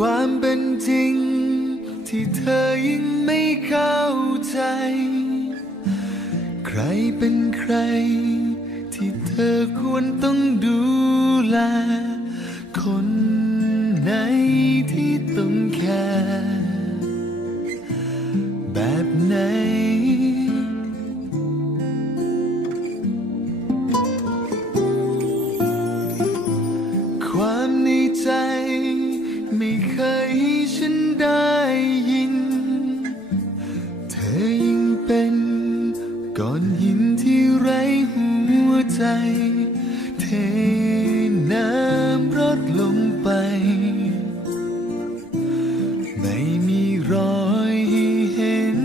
ความเป็นจริง ที่เธอยังไม่เข้าใจ ใครเป็นใคร ที่เธอควรต้องดูแล คนไหนที่ต้อง ก้อนหินที่ไร้หัวใจ เทน้ำรดลงไป ไม่มีรอยให้เห็น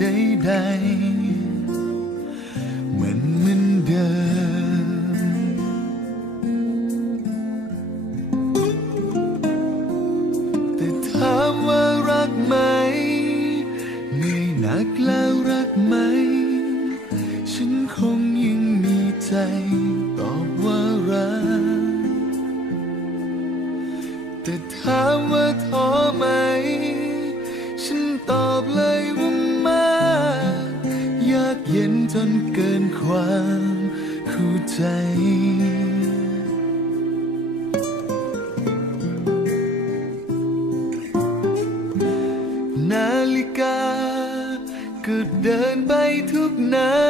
ใดๆเหมือนเหมือนเดิมแต่ถามว่ารักไหมเหนื่อยหนักแล้วรักไหม คงยังมีใจตอบว่ารัก แต่ถามว่าท้อไหม ฉันตอบเลยว่ามากยากเย็นจนเกินความเข้าใจนาฬิกาก็เดินไปทุกนา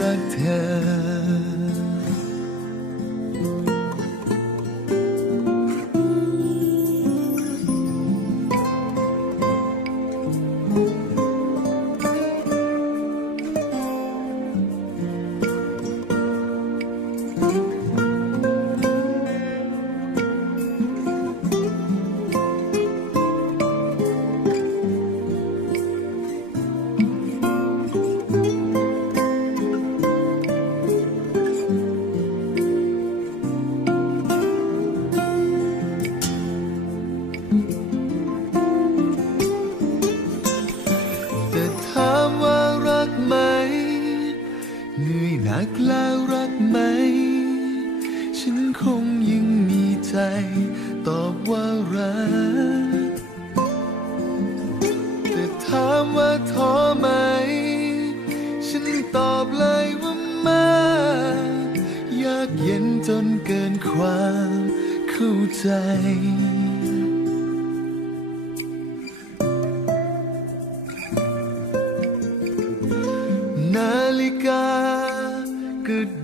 รักเธอ เหนื่อยหนักแล้วรักไหม ฉันคงยังมีใจ ตอบว่ารัก แต่ถามว่าท้อไหม ฉันตอบเลยว่ามากยากเย็นจนเกินความเข้าใจ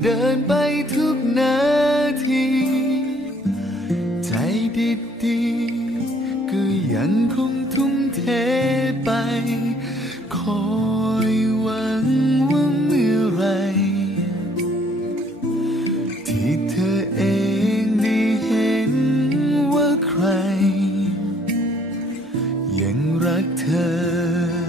เดินไปทุกนาที ใจดีๆก็ยังคงทุ่มเทไป คอยหวังว่าเมื่อไร ที่เธอเองได้เห็นว่าใคร ยังรักเธอ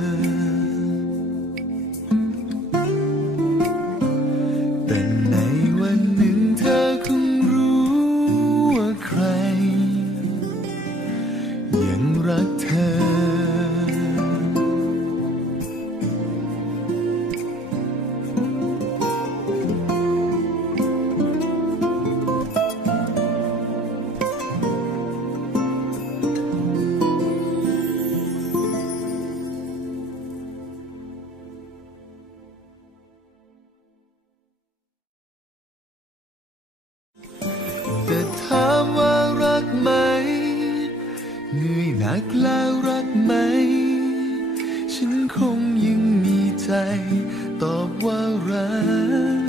ากแล้วรักไหม ฉันคงยังมีใจตอบว่ารัก